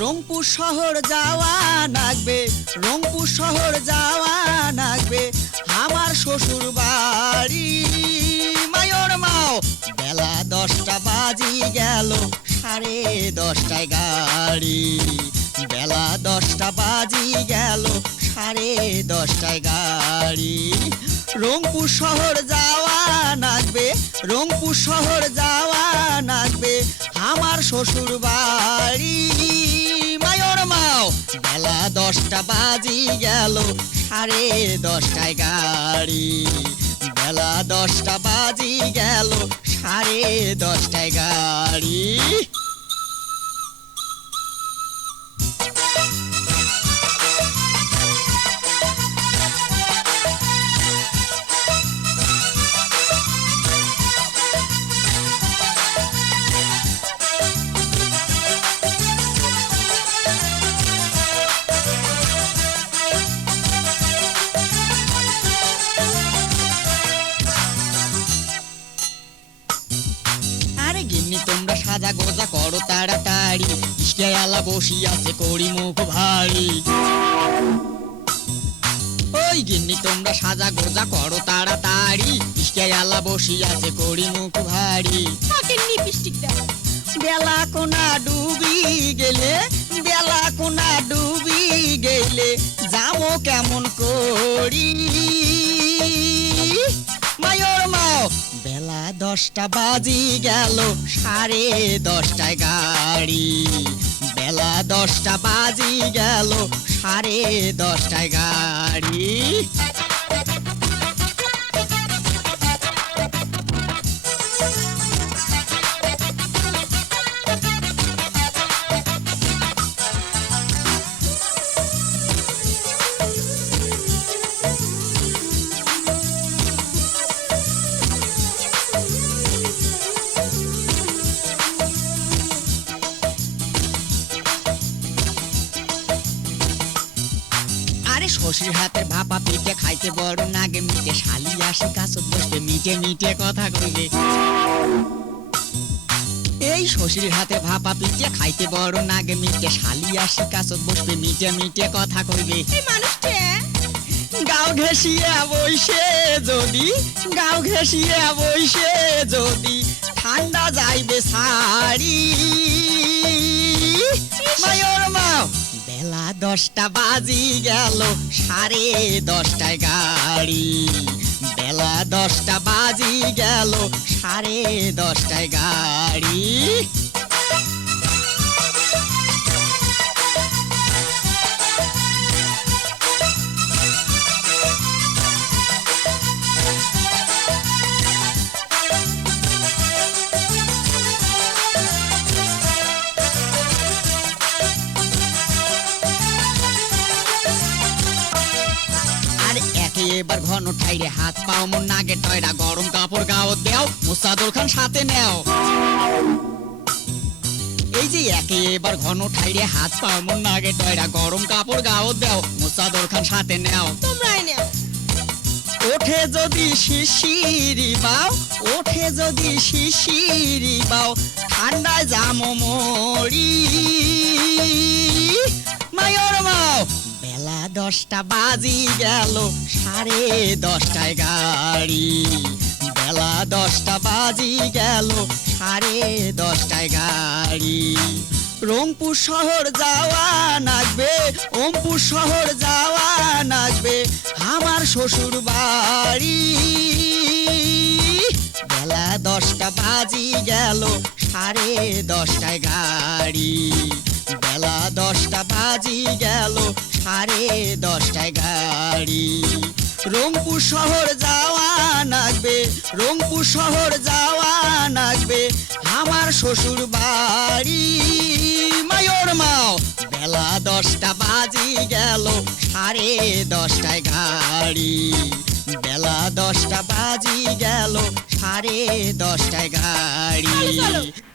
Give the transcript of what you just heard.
রংপুর শহর যাওয়া লাগবে, রংপুর শহর যাওয়া লাগবে। আমার শ্বশুর বাড়ি মায়র মাও, বেলা দশটা বাজি গেল, সাড়ে দশটায় গাড়ি। বেলা দশটা বাজি গেল, সাড়ে দশটায় গাড়ি। রংপুর শহর যাওয়া লাগবে, রংপুর শহর যাওয়া লাগবে। আমার শ্বশুর বাড়ি বেলা দশটা বাজি গেল সাড়ে দশটায় গাড়ি। বেলা দশটা বাজি গেল সাড়ে দশটায় গাড়ি। আলা বসি আছে করি মুখ ভারী ওই গিন্নি তোমরা সাজা গোজা করো তাড়াতাড়ি। আলা বসি আছে করি মুখ ভারী বেলা কোনা ডুবি গেলে বেলা কোনা ডুবি গেলে যাব কেমন করি? মায়র মাও বেলা দশটা বাজি গেল সাড়ে দশটায় গাড়ি। দশটা বাজি গেল সাড়ে দশটায় গাড়ি শ্বশুর হাতে ভাপা পিঠে খাইতে বড় নাগে মিটে শালি আসে কাছত বসতে মিটে মিটে কথা কইবে। এই শ্বশুর হাতে ভাপা পিঠে খাইতে বড় নাগে মিটে শালি আসে কাছত বসবে মিটে মিটে কথা কইবে। এই মানুষটা? গাও ঘেঁষিয়ে বইসে যদি গাও ঘেঁষিয়ে বইসে যদি ঠান্ডা যাইবে সারি দশটা বাজি গেল সাড়ে দশটায় গাড়ি। বেলা দশটা বাজি গেল সাড়ে দশটায় গাড়ি। এবার ঘন ঠাইরে হাত পাও মন নাগে টয়রা গরম কাপড় গাও দেও মুসাদুল খান সাথে নেও। এই যে একে এবার ঘন ঠাইরে হাত পাও মন নাগে টয়রা গরম কাপড় গাও দেও মুসাদুল খান সাথে নেও। তোমরাই নাও। ওঠে যদি শিশিরি বাও ওঠে যদি শিশিরি বাও ঠান্ডায় জামো মরি। দশটা বাজি গেল, সাড়ে দশটায় গাড়ি। বেলা দশটা বাজি গেল, সাড়ে দশটায় গাড়ি। রংপুর শহর যাওয়া নাচবে ওমপুর শহর যাওয়া নাচবে আমার শ্বশুর বাড়ি। বেলা দশটা বাজি গেল, সাড়ে দশটায় গাড়ি। বেলা দশটা বাজি গেল সাড়ে দশটায় গাড়ি। রংপুর শহর যাওয়া লাগবে রংপুর শহর যাওয়া লাগবে আমার শ্বশুর বাড়ি। মায়র মাও, বেলা দশটা বাজি গেল, সাড়ে দশটায় গাড়ি। বেলা দশটা বাজি গেল, সাড়ে দশটায় গাড়ি।